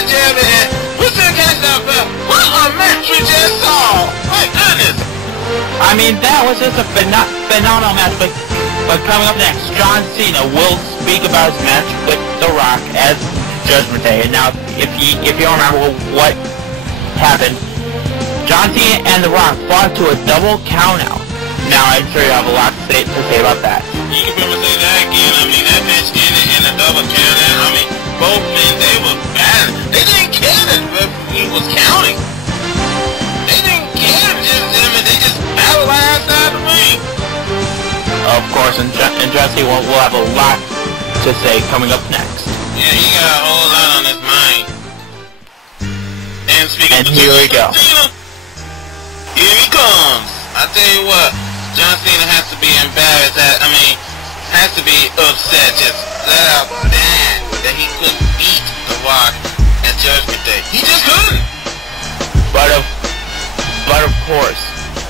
the jab and puts in catch that belt. What a match we just saw! My goodness! I mean, that was just a phenomenal match, but coming up next, John Cena will speak about his match with The Rock as Judgment Day. And now, if you don't remember what happened, John Cena and The Rock fought to a double countout. Now, I'm sure you have a lot to say about that. You can remember say that again. I mean, that match ended in a double countout. I mean, both men, they were bad. They didn't care that he was counting. They didn't care. They just battled outside the ring. Of course, and Jesse will have a lot to say coming up next. Yeah, he got a whole lot on his mind. And speaking of here we go. Cena, here he comes. I tell you what, John Cena has to be embarrassed. Has to be upset, just flat out mad that he couldn't beat The Rock at Judgment Day. He just couldn't. But of course,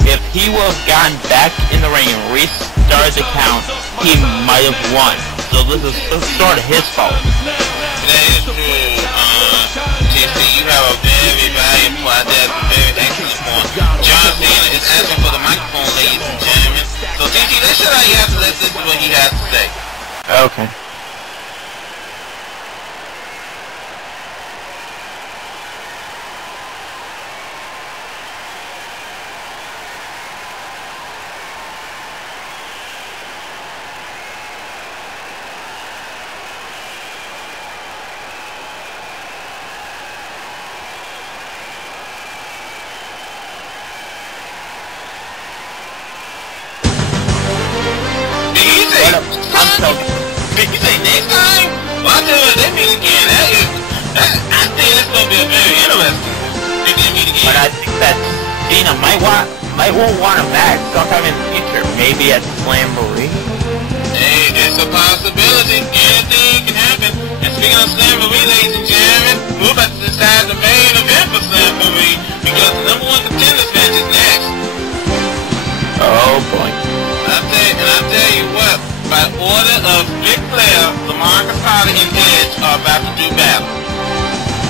if he would have gotten back in the ring and restarted the count, he might have won. So this is sort of his fault. That is true. JC, you have a very valuable idea, a very excellent point. John Cena is asking for the microphone, ladies and gentlemen. So JC, let's show how you have to listen to what he has to say. Okay. Did you say next time? Well, I tell you what, they meet again. I think it's going to be a very interesting. If they meet again. But I think that Cena might want him back sometime in the future. Maybe at Slamboree. Hey, it's a possibility. Anything can happen. And speaking of Slamboree, ladies and gentlemen, we're about to decide the main event for Slamboree because the #1 contenders match is next. Oh boy. I tell you what, by order of Ric Flair, Lemarcus Carter and Edge are about to do battle.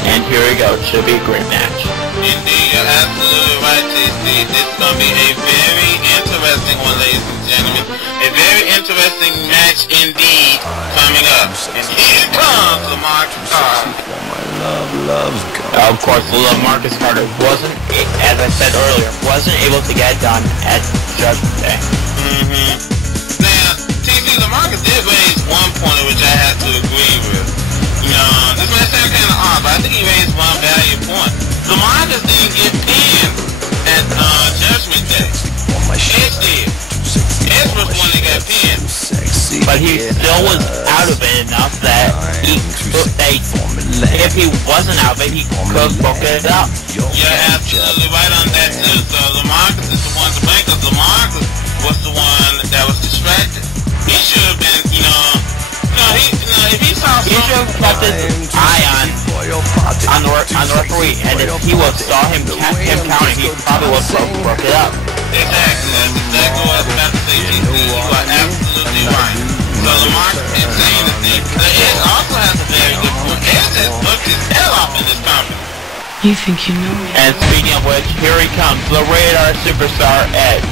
And here we go. It should be a great match. Indeed, you're absolutely right, JC. This is going to be a very interesting one, ladies and gentlemen. A very interesting match indeed coming up. And here comes Lemarcus Carter. Of course, Lemarcus Carter wasn't, as I said earlier, wasn't able to get it done at Judgment Day. Now, TC, Lemarcus did raise one point which I have to agree with. You know, this might sound kind of odd, but I think he raised one valid point. Lemarcus didn't get pinned at Judgment Day. Edge did. Edge was the one that got pinned. But he still was out of it enough that if he wasn't out of it, he could have broken it up. You're absolutely right on that too. So Lemarcus is the one to blame because Lemarcus was the one that was distracted. He should have been, if he saw something, he should have kept his eye on the referee, and if he saw him counting, he probably would have broke it up. Exactly, that's exactly what I was about to say, JC. You are absolutely right. So Lemarcus is saying the thing. The Edge also has a very good point. Edge has booked his tail off in this company. You think you know me? And speaking of which, here he comes, the radar superstar Edge.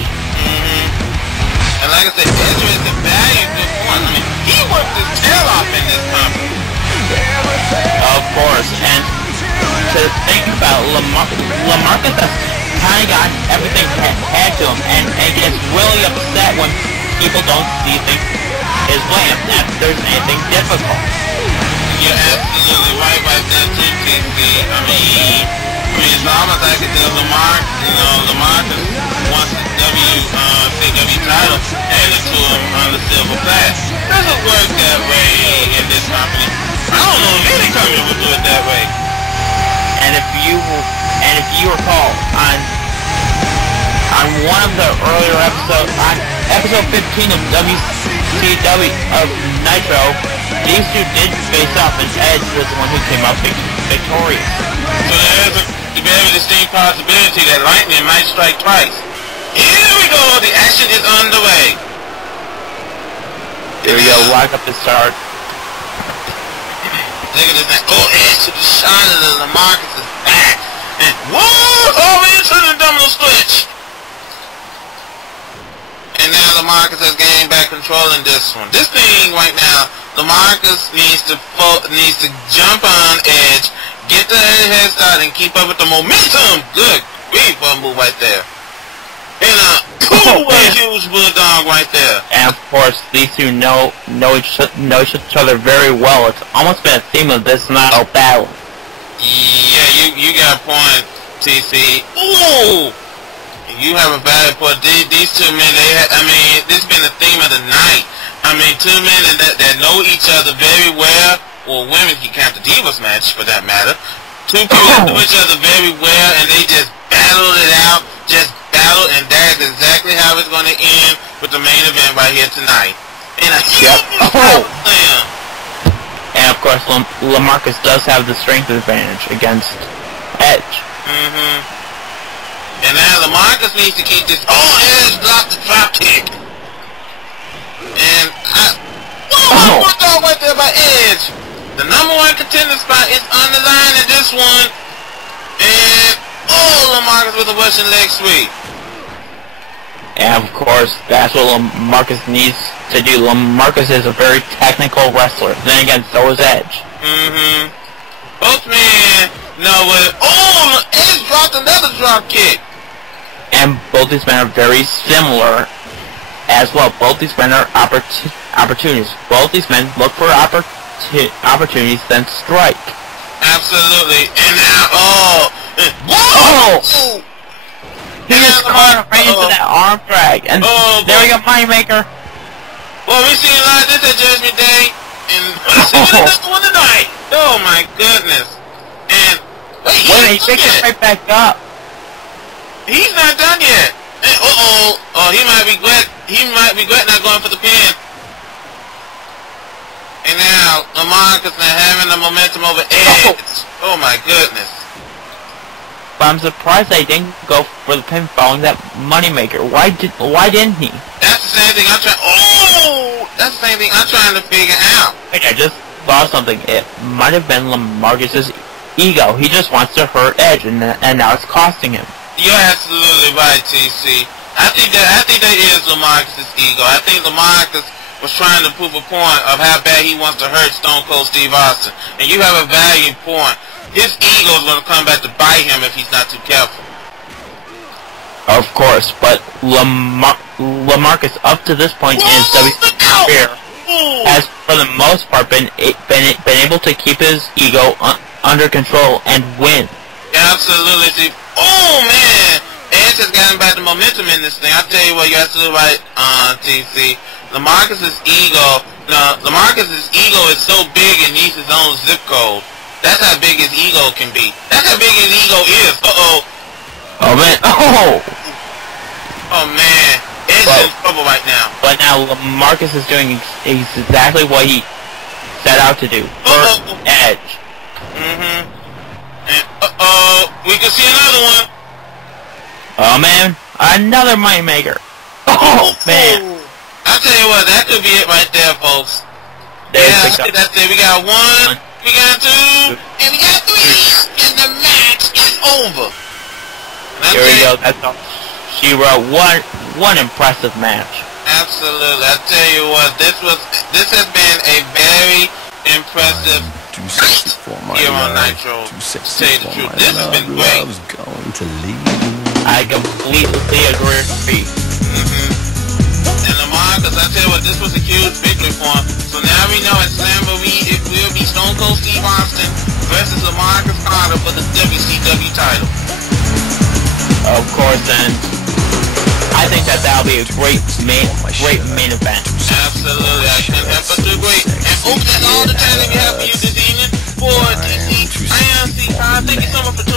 And like I said, Edge is a very good point. I mean, he worked his tail off in this company. Of course, and to think about Lemarcus has kind of got everything handed to him, and gets really upset when people don't see things his way, if there's anything difficult. You're absolutely right there too, TC. I mean, it's almost like it's Lemarcus wants the WCW title handed to him on the silver platter. Doesn't work that way in this company. I don't know if any company would do it that way. And if you recall on one of the earlier episodes, on episode 15 of WCW of Nitro, these two did face up, and Edge was the one who came out victorious. So there's a very distinct possibility that lightning might strike twice. Here we go, the action is underway. Here we go, lock up the start. Look at this thing. Oh, Edge took a shot at the Lemarcus' back. And whoa! Over into the domino switch. And now Lemarcus has gained back control in this one. This thing right now, Lemarcus needs to jump on Edge, get the head start, and keep up with the momentum. Good grief, one move right there. And a huge bulldog right there. And of course, these two know each other very well. It's almost been a theme of this knockout battle. Yeah, you got a point, TC. Ooh! You have a valid point. These two men, this has been the theme of the night. I mean, two men that know each other very well, or women, you count the Divas match for that matter. Two people that know each other very well, and they just battled it out, and that's exactly how it's going to end with the main event right here tonight. And a huge slam. And of course, Lemarcus does have the strength advantage against Edge. And now Lemarcus needs to keep this. Oh, Edge blocked the drop kick. And one dog right there by Edge. The #1 contender spot is on the line in this one. And Lemarcus with a Russian leg sweep. And of course, that's what Lemarcus needs to do. Lemarcus is a very technical wrestler. Then again, so is Edge. Both men know what. Edge dropped another drop kick. And both these men are very similar as well. Both these men are opportunities. Both these men look for opportunities, then strike. Absolutely. And now, whoa! He just caught right into that arm drag, and there we go, Moneymaker. Well, we seen a lot of this at Judgment Day, and let's see what another one tonight. Oh my goodness! And wait, he picked it right back up. He's not done yet. And, he might regret. He might regret not going for the pin. And now Lemarcus now having the momentum over Edge. Oh my goodness! But I'm surprised they didn't go for the pin following that Moneymaker. Why didn't he? That's the same thing I'm trying. That's the same thing I'm trying to figure out. Wait, I just thought something. It might have been Lemarcus's ego. He just wants to hurt Edge, and now it's costing him. You're absolutely right, TC. I think that is Lemarcus's ego. I think Lemarcus was trying to prove a point of how bad he wants to hurt Stone Cold Steve Austin. And you have a valued point. His ego is going to come back to bite him if he's not too careful. Of course, but Lemarcus up to this point in his WWE career has, for the most part, been able to keep his ego under control and win. Absolutely. See, man, Edge has gotten back the momentum in this thing. I tell you what, you're absolutely right, TC. Lemarcus's ego is so big it needs his own zip code. That's how big his ego can be. That's how big his ego is. Oh man. Oh man. Edge is in trouble right now. But now Lemarcus is doing exactly what he set out to do. Hurt Edge. And we can see another one. Oh man. Another Moneymaker. Man. I'll tell you what, that could be it right there, folks. That's it. We got one. We got two, and we got three, and the match is over. Here we go. That's all. She wrote one impressive match. Absolutely. I tell you what, this has been a very impressive night here on Nitro. To tell you the truth, this has been great. I completely agree. And Lemarcus, I tell you what, this was a huge victory for him. So now we know at Slamboree it will be Stone Cold Steve Austin versus Lemarcus Carter for the WCW title. Of course, and I think that'll be a great main event. Absolutely, I couldn't help but to agree. And folks, that's all the time that we have for you this evening. For DC, I am C5. Thank you so much for